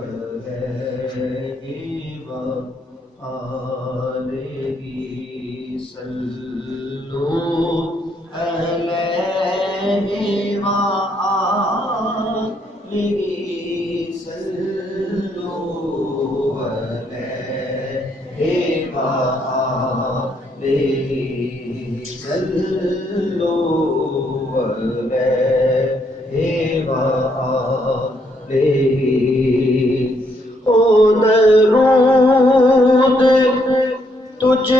وآلہ صلوا علیہ وآلہ صلوا علیہ وآلہ صلوا علیہ وآلہ او درود تجھ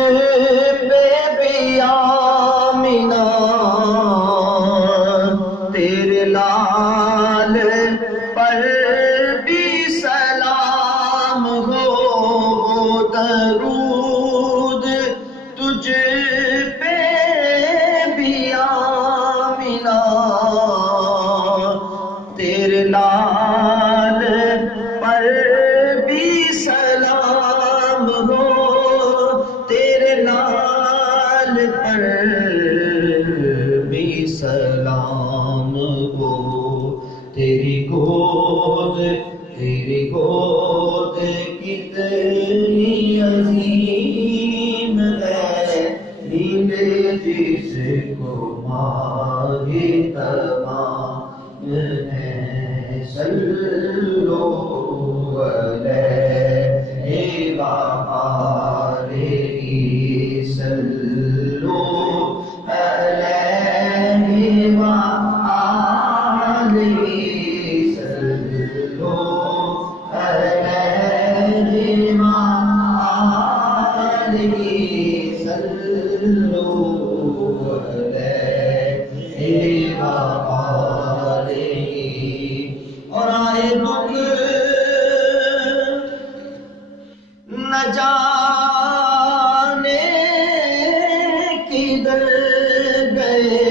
پہ بھی آمینہ تیرے لال پر بھی سلام ہو درود تجھ پہ بھی آمینہ تیرے لال پر بھی سلام ہو تیرے لال پر بھی سلام ہو تیری گود کتنی عظیم ہے نیلے جس کو ماہی تمام ہے صلو علیہ وآلہ صلو علیہ وآلہ صلو علیہ وآلہ صلو علیہ وآلہ اور آئے دکھ نہ جانے کدھر گئے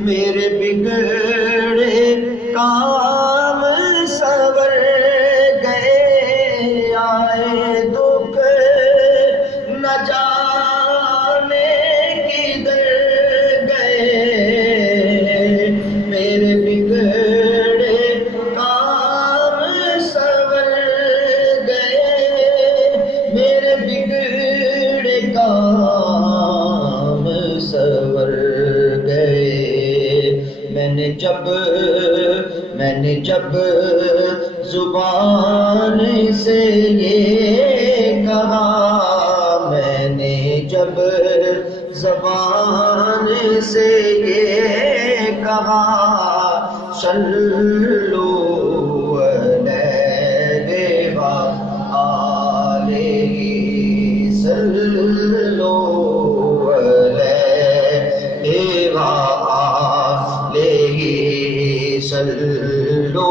میرے بگڑے کام سور گئے آئے دکھ نہ جانے کدھر گئے میرے بگڑے کام سور گئے میرے بگڑے کام سور گئے میں نے جب زبان سے یہ کہا میں نے جب زبان سے یہ کہا صلو علیہ وآلہ صلو علیہ وآلہ صلو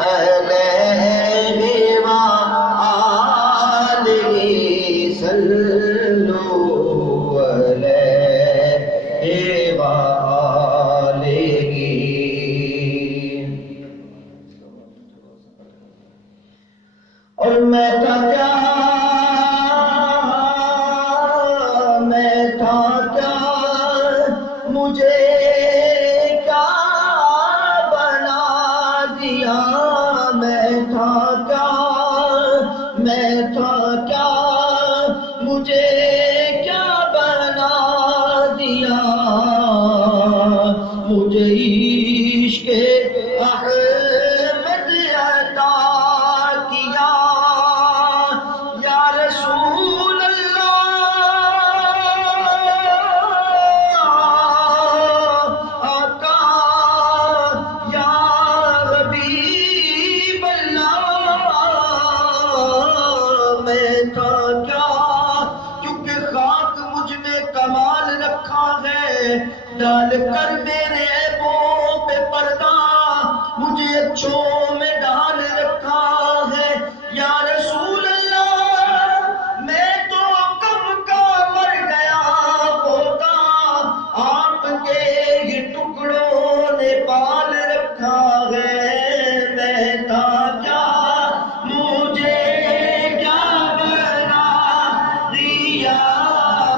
علیہ وآلہ صلو علیہ وآلہ اور میں تھا کیا مجھے کیا بنا دیا میں تھا کیا مجھے کیا بنا دیا مجھے عشق احمد عطا کیا یا رسول اللہ آقا یا حبیب اللہ میں تھا کیا کیونکہ خاک مجھ میں کمال رکھا ہے ڈال کر میرے عیبوں پہ پردہ مجھے اچھوں میں ڈال رکھا ہے یا رسول اللہ میں تو کم کا مر گیا ہوتا آپ کے ہی ٹکڑوں نے پال رکھا ہے میں تھا کیا مجھے کیا بنا دیا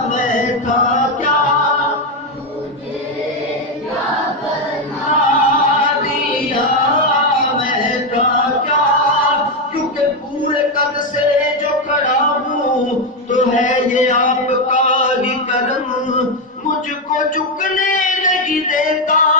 میں تھا کیا دیا میں تھا قد سے جو کھڑا ہوں تو ہے یہ آپ کا ہی کرم، مجھ کو جھکنے نہیں دیتا